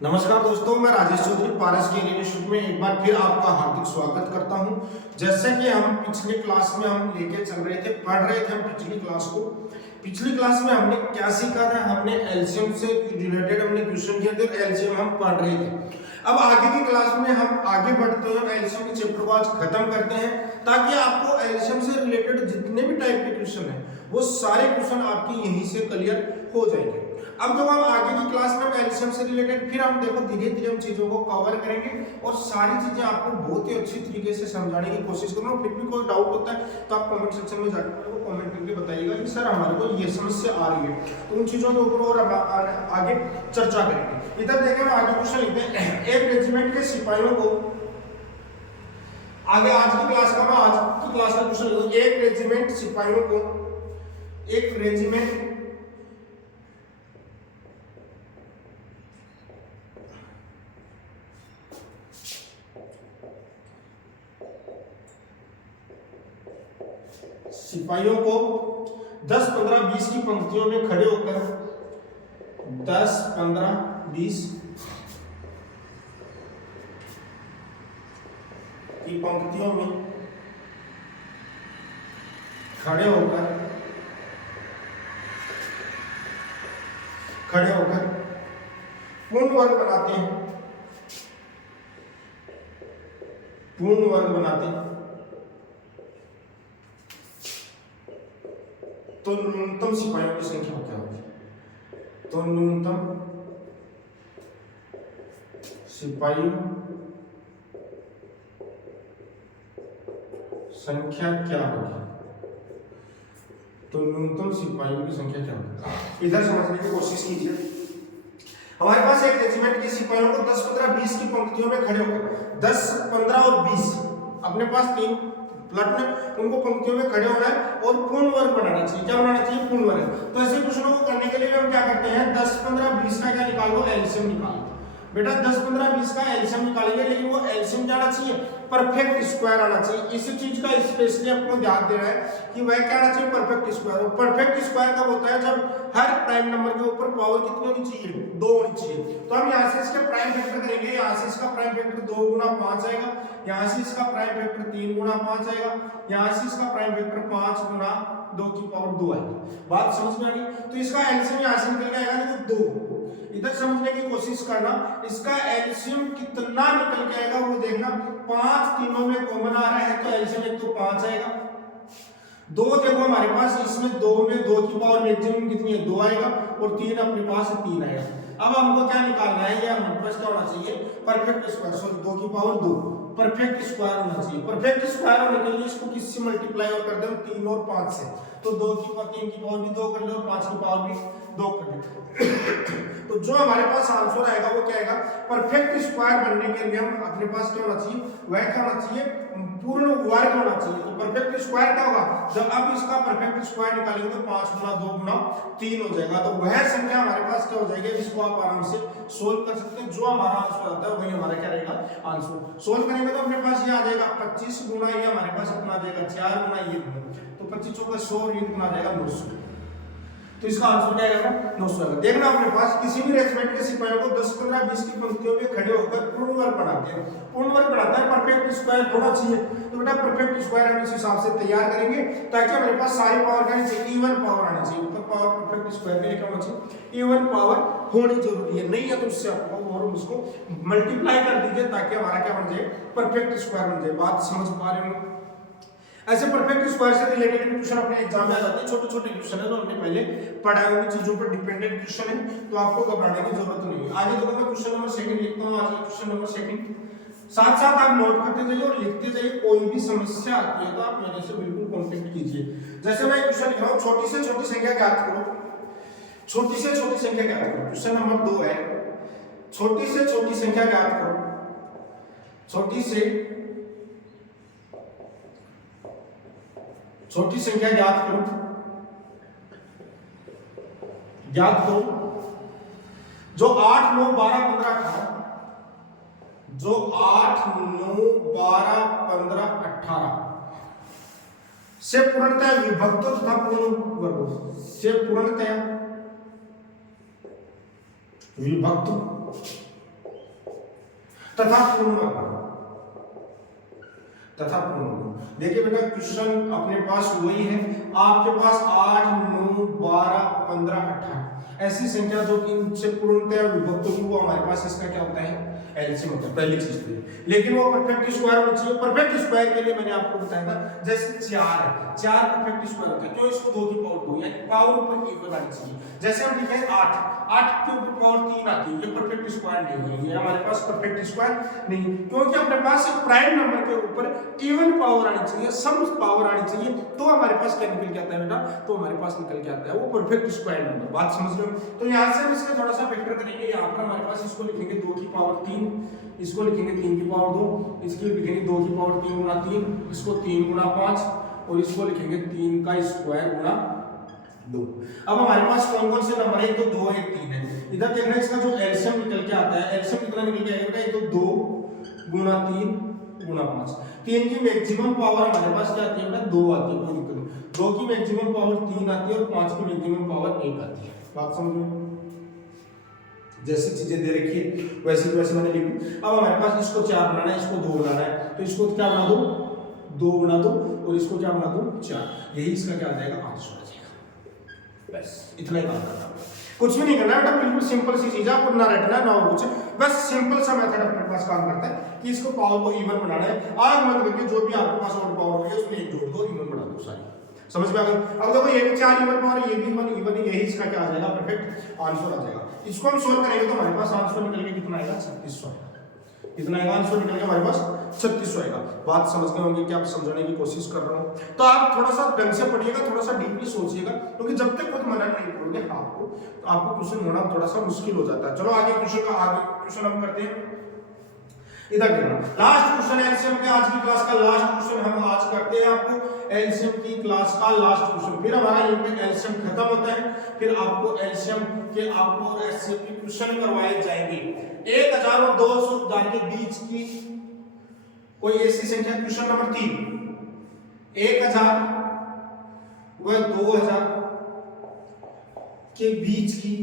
नमस्कार दोस्तों, मैं राजेश चौधरी पारस के इंस्टीट्यूट में एक बार फिर आपका हार्दिक स्वागत करता हूं। जैसे कि हम पिछली क्लास में हम लेके चल रहे थे, पढ़ रहे थे हम पिछली क्लास को। पिछली क्लास में हमने क्या सीखा था? हमने एलसीएम से रिलेटेड हमने क्वेश्चन किए थे, एलसीएम हम पढ़ रहे थे। अब आगे की क्लास में हम आगे बढ़ते हैं, एलसीएम के चैप्टर को आज खत्म करते हैं ताकि आपको एलसीएम से रिलेटेड जितने भी टाइप के क्वेश्चन हैं वो सारे क्वेश्चन आपके यहीं से क्लियर हो जाएंगे। अब जब हम आगे की क्लास में एलसीएम से रिलेटेड फिर हम देखो धीरे धीरे हम चीजों को कवर करेंगे और सारी चीजें आपको बहुत ही अच्छी तरीके से समझाने की कोशिश करूंगा। फिर भी कोई डाउट होता है तो आप कमेंट सेक्शन में जाकर मेरे को कमेंट करके बताइएगा कि सर हमारे को ये समस्या आ रही है, तो उन चीजों के ऊपर और आगे चर्चा करेंगे। इधर देखें हम आगे क्वेश्चन लिखते हैं, एक रेजिमेंट के सिपाहियों को आगे आज की क्लास का क्वेश्चन लिखो, एक रेजिमेंट सिपाहियों को एक रेजिमेंट सिपाहियों को 10, 15, 20 की पंक्तियों में खड़े होकर 10, 15, 20 की पंक्तियों में खड़े होकर पूर्ण वर्ग बनाते हैं तो न्यूनतम सिपाहियों की संख्या क्या होगी? तो न्यूनतम सिपाहियों संख्या क्या होगी? तो न्यूनतम सिपाहियों की संख्या क्या होगी? इधर समझने की कोशिश कीजिए। हमारे पास एक रेजिमेंट के सिपाहियों को 10, 15, 20 की पंक्तियों में खड़े होकर 10, 15 और 20 अपने पास 3 प्लॉट में उनको पंक्तियों में खड़े होना है और पूर्ण वर्ग बनाना चाहिए। क्या बनाना चाहिए? पूर्ण वर्ग। तो ऐसे क्वेश्चनों को करने के लिए हम क्या करते हैं, 10, 15, 20 का क्या निकाल लो? एलसीएम निकाल लो। बेटा 10, 15, 20 का एलसीएम निकालेंगे, लेकिन वो एलसीएम जाना चाहिए परफेक्ट स्क्वायर आना चाहिए। इसी चीज का स्पेशली आपको ध्यान देना है कि वह क्या आना चाहिए? Perfect square. और परफेक्ट स्क्वायर कब होता है? जब हर प्राइम नंबर के ऊपर पावर कितनी होनी चाहिए? 2 होनी चाहिए। तो हम यहाँ से इसके प्राइम फैक्टर करेंगे, यहाँ से इसका प्राइम फैक्टर 2 गुना 5 आएगा, यहाँ से इसका प्राइम फैक्टर 3 गुना 5 आएगा, यहाँ से इसका प्राइम फैक्टर 5 गुना 2 की पावर 2 आएगी। बात समझ में आ गई? तो इसका एलसीएम यहाँ से निकल के आएगा, देखो 2। इधर समझने की कोशिश करना, इसका एलसीएम कितना निकल के आएगा वो देखना। 5 तीनों में कॉमन आ रहा है तो एलसीएम एक तो 5 आएगा। 2 देखो हमारे पास, इसमें 2 में 2 की पावर मैक्सिमम कितनी है? 2 आएगा और 3 अपने पास 3 आएगा। अब हमको क्या निकालना है? ये हमारे पास क्या होना चाहिए? Perfect square. सॉरी 2 की पावर 2 परफेक्ट स्क्वायर होना चाहिए। परफेक्ट स्क्वायर होने के लिए इसको किससे मल्टीप्लाई और कर दो? 3 और 5 से। तो 2 की पावर 3 की पावर भी 2 कर लो और 5 की पावर भी 2 कर लो। तो जो हमारे पास आंसर आएगा वो क्या आएगा? परफेक्ट स्क्वायर बनने के लिए हम अपने पास क्या होना चाहिए? वह क्या होना चाहिए? पूर्ण वर्ग होना चाहिए। तो परफेक्ट स्क्वायर क्या होगा? जब अब इसका परफेक्ट स्क्वायर निकालेंगे तो 5 गुना 2 गुना 3 हो जाएगा। तो वह संख्या हमारे पास क्या हो जाएगी? इसको आप आराम से सोल्व कर सकते हैं। जो हमारा आंसर आता है वही हमारा क्या रहेगा? आंसर। सोल्व करेंगे तो अपने पास ये आ जाएगा 25 गुना ये हमारे पास अपना आ जाएगा 4 गुना ये, तो 25 चौका 100 और ये कितना आ जाएगा? 900। तो इसका आंसर क्या आएगा? 900 आएगा। देखना अपने पास किसी भी रेजिमेंट के सिपाहियों को 10, 15, 20 की पंक्तियों में खड़े होकर पूर्ण वर्ग बनाते हैं। पूर्ण वर्ग बनाता है परफेक्ट स्क्वायर होना चाहिए। तो बेटा परफेक्ट स्क्वायर हम इस हिसाब से तैयार करेंगे ताकि हमारे पास सारी पावर का नीचे इवन पावर आना चाहिए। ऊपर पावर परफेक्ट स्क्वायर के लिए क्या होना चाहिए? इवन पावर होनी जरूरी है। नहीं है तो उससे आपको और उसको मल्टीप्लाई कर दीजिए ताकि हमारा क्या बन जाए? परफेक्ट स्क्वायर बन जाए। बात समझ पा रहे हो? ऐसे परफेक्ट स्क्वायर से रिलेटेड क्वेश्चन अपने एग्जाम में आ जाते हैं। छोटे छोटे क्वेश्चन है जो हमने पहले पढ़ाई हुई चीजों पर डिपेंडेंट क्वेश्चन है, तो आपको घबराने की जरूरत नहीं है। आगे देखो मैं क्वेश्चन नंबर 2 लिखता हूं। आज का क्वेश्चन नंबर 2 साथ साथ आप नोट करते जाइए और लिखते जाइए। कोई भी समस्या आती है तो आप मेरे से बिल्कुल कांटेक्ट कीजिए। जैसे मैं क्वेश्चन लिख रहा हूं, छोटी से छोटी संख्या ज्ञात करो। छोटी से छोटी संख्या ज्ञात करो। क्वेश्चन नंबर 2 है, छोटी से छोटी संख्या ज्ञात करो। छोटी से छोटी संख्या ज्ञात करो। जो 8, 9, 12, 15, 18 जो 8, 9, 12, 15, 18 से पूर्णतः विभक्त तथा पूर्ण वर्गों से पूर्णतः विभक्त तथा पूर्ण वर्ग। तथा पूर्ण वर्ग। देखिए बेटा क्वेश्चन अपने पास वही है, आपके पास 8, 9, 12, 15, 18 ऐसी संख्या जो कि इनसे पूर्णतया विभक्त होगी, वो हमारे पास इसका क्या होता है, एलसीएम होता है, पहली चीज तो। लेकिन वो परफेक्ट स्क्वायर होना चाहिए। परफेक्ट स्क्वायर के लिए मैंने आपको बताया था, जैसे 4 है, 4 परफेक्ट स्क्वायर होता है, क्यों, इसको 2 की पावर 2 यानी पावर ऊपर इक्वल आनी चाहिए। जैसे हम लिखे 8, 8 के ऊपर पावर 3 आती है, ये परफेक्ट स्क्वायर नहीं है, ये हमारे पास परफेक्ट स्क्वायर नहीं, क्योंकि अपने पास प्राइम नंबर के ऊपर इवन पावर आनी चाहिए, सम पावर आनी चाहिए, तो हमारे पास क्या निकल के आता है बेटा, तो हमारे पास निकल के आता है वो परफेक्ट स्क्वायर नंबर। बात समझ रहे हो? तो यहाँ से हम इसका थोड़ा सा फैक्टर करेंगे। यहाँ पर हमारे पास इसको लिखेंगे 2 की पावर 3, इसको लिखेंगे 3 की पावर 2, इसकी लिखेंगे 2 की पावर 3 गुना 3, इसको 3 गुना 5 और इसको लिखेंगे 3 का स्क्वायर गुना 2। अब हमारे पास कौन कौन से नंबर है, एक तो 2 एक 3 है। इधर देखना इसका जो एलसीएम निकल के आता है, एलसीएम कितना निकल के आएगा बेटा, एक तो 2 गुना 3 गुना 5। 3 की मैक्सिमम पावर हमारे पास क्या आती है बेटा, 2 आती है, कोई दिक्कत नहीं। 2 की मैक्सिमम पावर 3 आती है और 5 की मैक्सिमम पावर 1 आती है। बात समझ में? जैसी चीजें दे रखी है वैसी वैसे मैंने लिख दी। अब हमारे पास इसको 4 बनाना है, इसको 2 बनाना है, तो इसको क्या बना दो, 2 बना दो और इसको क्या बना दो, 4। यही इसका क्या आ जाएगा, आंसर आ जाएगा। बस इतना ही काम करना है, कुछ भी नहीं करना बेटा, बिल्कुल सिंपल सी चीज है, आपको ना रटना ना कुछ, बस सिंपल सा मेथड अपने पास काम करता है कि इसको पावर को इवन बनाना है। आग मत करके जो भी आपके पास और पावर होगी उसमें एक जोड़ दो, इवन बना दो सारी। समझ में आ गई? अब देखो ये भी 4 इवन पावर, ये भी इवन, यही इसका क्या आ जाएगा, परफेक्ट आंसर आ जाएगा। इसको हम सोल्व करेंगे तो हमारे पास आंसर निकल के कितना आएगा, 3600 आएगा। कितना आएगा आंसर निकल के हमारे पास, 3600 आएगा। बात समझ गए होंगे कि आप समझाने की कोशिश कर रहा हूं, तो आप थोड़ा सा ढंग से पढ़िएगा, थोड़ा सा डीपली सोचिएगा, क्योंकि जब तक खुद मनन नहीं करोगे आपको, तो आपको क्वेश्चन होना थोड़ा सा मुश्किल हो जाता है। चलो आगे क्वेश्चन हम करते हैं। इधर देखना, लास्ट क्वेश्चन एलसीएम के, आज की क्लास का लास्ट क्वेश्चन हम आज करते हैं आपको एलसीएम की क्लास का लास्ट क्वेश्चन। फिर हमारा यहीं पे एलसीएम खत्म होता है, फिर आपको एलसीएम के आपको एलसीएम के क्वेश्चन करवाए जाएंगे। 1000 और 200,000 के बीच की कोई ऐसी संख्या, क्वेश्चन नंबर 3, 1000 व 2000 के बीच की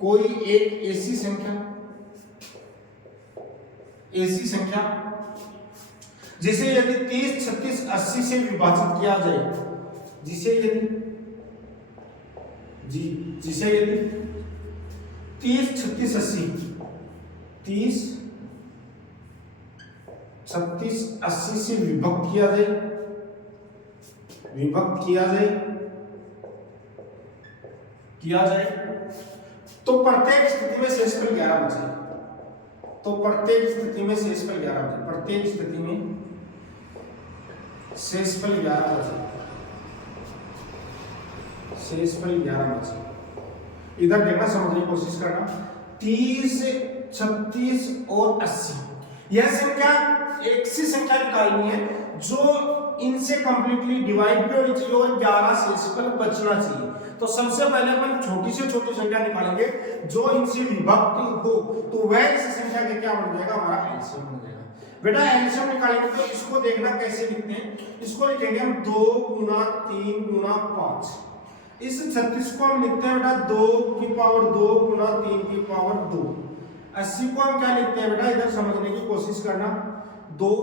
कोई एक ऐसी संख्या जिसे यदि 30, 36, 80 से विभाजित किया जाए, जिसे यदि 30, 36, 80, 30, 36, 80 से विभक्त किया जाए तो प्रत्येक स्थिति में शेषफल 11 बचे। तो प्रत्येक स्थिति में शेषफल 11 बचे, प्रत्येक स्थिति में शेषफल 11 बचे, शेषफल 11 बचे। इधर देखना, समझने की कोशिश करना। 30, 36 और 80 यह संख्या ऐसी संख्या निकालनी है जो इनसे कंप्लीटली डिवाइड भी होनी चाहिए और 11 शेषफल बचना चाहिए। तो सबसे पहले अपन छोटी से छोटी संख्या निकालेंगे जो इनसे विभक्त हो, तो वह इस संख्या के क्या बन जाएगा, हमारा एलसीएम बन जाएगा। बेटा एलसीएम निकालेंगे तो इसको देखना कैसे लिखते हैं, इसको लिखेंगे हम 2 गुना 3 गुना 5। इस 36 को हम लिखते हैं बेटा 2 की पावर 2 गुना 3 की पावर 2। 80 को हम क्या लिखते हैं बेटा, इधर समझने की कोशिश करना, 2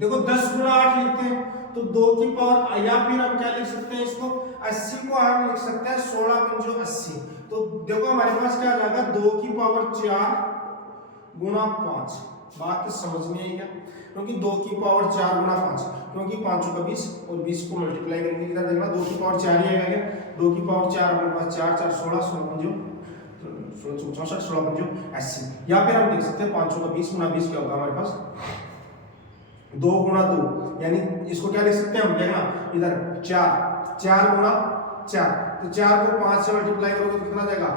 देखो 10 गुना 8 लिखते हैं तो 2 की पावर, या फिर हम क्या लिख सकते हैं इसको, 80 को हम लिख सकते हैं 16 पंजो 80। तो देखो हमारे पास क्या आ जाएगा, 2 की पावर 4 गुना 5। बात समझ में आई क्या, क्योंकि 2 की पावर 4 गुना 5, क्योंकि 5 का 20 और 20 को मल्टीप्लाई करेंगे, इधर देखना 2 की पावर 4 ही आएगा, 2 की पावर 4 हमारे पास 4 4 16 16 पंजो 64 16 पंजो 80। या फिर हम देख सकते हैं 5 का 20 गुना 20 क्या होगा हमारे पास, 2 गुना 2, यानी इसको क्या लिख सकते हैं हम, देखना इधर 4 गुना 4, तो 4 को 5 से मल्टीप्लाई करोगे तो कितना जाएगा,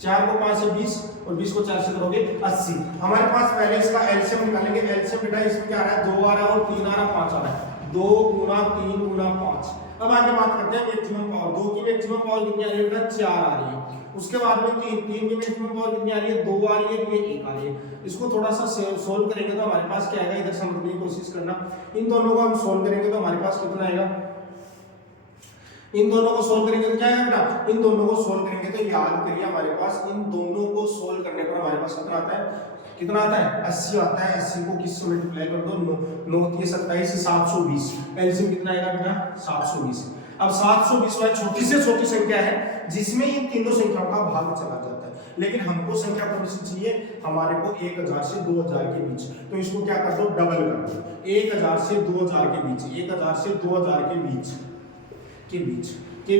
4 को 5 से 20 और 20 को 4 से करोगे 80। हमारे पास पहले इसका एलसीएम निकालेंगे। एलसीएम बेटा इसमें क्या आ रहा है, 2 आ रहा है और 3 आ रहा है, 5 आ रहा है, 2 गुना 3 गुना 5। अब आगे बात करते हैं मैक्सिमम पावर। 2 की मैक्सिमम पावर कितनी आ रही है बेटा, 4 आ रही है। उसके बाद में 3 की मैक्सिमम पावर कितनी आ रही है, 2 आ रही है, ये 1 आ रही है। इसको थोड़ा सा सोल्व करेंगे तो हमारे पास क्या आएगा, इधर समझने की कोशिश करना। इन दोनों को हम सोल्व करेंगे तो हमारे पास कितना आएगा, इन दोनों को सोल्व करेंगे तो क्या है बेटा, इन दोनों को सोल्व करेंगे तो याद करिए हमारे पास इन दोनों को सोल्व करने पर हमारे पास कितना आता है, कितना आता है 80 आता है। 80 को किससे मल्टीप्लाई कर दो, 9 9 27 720, एलसीएम कितना आएगा बेटा 720। अब 720 वाली छोटी से छोटी संख्या है जिसमें इन तीनों संख्याओं का भाग चला जाता है, लेकिन हमको संख्या कौन सी चाहिए, हमारे को 1000 से 2000 के बीच। तो इसको क्या कर दो, डबल कर दो, 1000 से 2000 के बीच, 1000 से 2000 के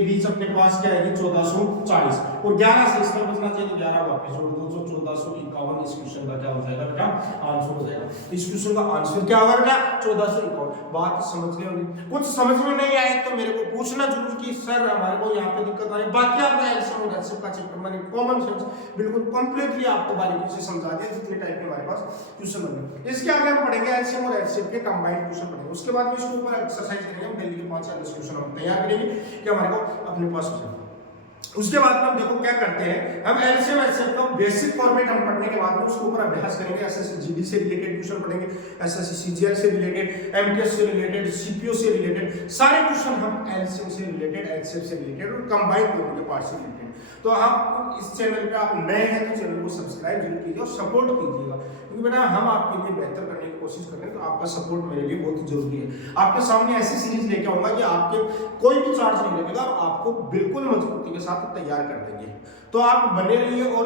बीच अपने पास क्या आएगी 1440, और 11 से इसका बचना चाहिए तो 11 वापस जोड़ दो तो 1451। इस क्वेश्चन का क्या हो जाएगा बेटा, आंसर हो जाएगा। इस क्वेश्चन का आंसर क्या होगा बेटा 1451। बात समझ गए होंगे। कुछ समझ में नहीं आए तो मेरे को पूछना जरूर कि सर हमारे को यहाँ पे दिक्कत आ रही है। बाकी आपका एलसीएम और एचसीएफ का चैप्टर मैंने कॉमन सेंस बिल्कुल कंप्लीटली आपको बारीकी से समझा दिया, जितने टाइप के हमारे पास क्वेश्चन बने। इसके आगे हम पढ़ेंगे एलसीएम और एचसीएफ के कंबाइंड क्वेश्चन पढ़ेंगे। उसके बाद में इसके ऊपर एक्सरसाइज करेंगे, हम डेली के 5 या 10 क्वेश्चन हम तैयार करेंगे कि हमारे को अपने पास हो जाए। उसके बाद में हम देखो क्या करते हैं, हम एलसीएम एचसीएफ का बेसिक फॉर्मेट हम पढ़ने के बाद में उसके ऊपर अभ्यास करेंगे। एसएससी जीडी से रिलेटेड क्वेश्चन पढ़ेंगे, एसएससी सीजीएल से रिलेटेड, एमटीएस से रिलेटेड, सीपीओ से रिलेटेड, सारे क्वेश्चन हम एलसीएम से रिलेटेड, एचसीएफ से रिलेटेड और कंबाइंड दोनों के पार्ट से रिलेटेड। तो आप इस चैनल पे आप नए हैं तो चैनल को सब्सक्राइब जरूर कीजिए और सपोर्ट कीजिएगा, क्योंकि बेटा हम आपके लिए बेहतर करने की कोशिश कर रहे हैं, तो आपका सपोर्ट मेरे लिए बहुत जरूरी है। आपके सामने ऐसी सीरीज लेके आऊंगा कि आपके कोई भी चार्ज नहीं लगेगा और आपको बिल्कुल मजबूती के साथ तैयार कर देंगे। तो आप बने रहिए, और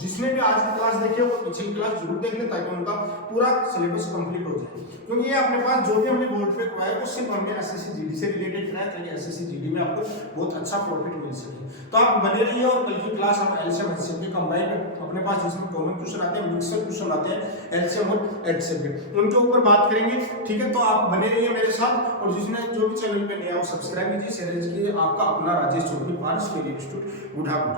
जिसने भी आज की क्लास देखी है वो पिछली क्लास जरूर देख लें ताकि उनका पूरा सिलेबस कंप्लीट हो जाए, क्योंकि ये अपने पास जो भी हमने बोर्ड पे करवाया वो सिर्फ हमने एसएससी जीडी से रिलेटेड कराया ताकि एसएससी जीडी में आपको बहुत अच्छा प्रॉफिट मिल सके। तो आप बने रहिए, और कल की क्लास हम एलसीएम एचसीएफ के कंबाइंड अपने पास जिसमें कॉमन क्वेश्चन आते हैं, मिक्सर क्वेश्चन आते हैं एलसीएम और एचसीएफ के, उनके ऊपर बात करेंगे। ठीक है, तो आप बने रहिए मेरे साथ, और जिसने जो भी चैनल पे नया हो सब्सक्राइब कीजिए, शेयर कीजिए। आपका अपना राजेश चौधरी, भारत स्टेट इंस्टीट्यूट, बुढ़ापुर।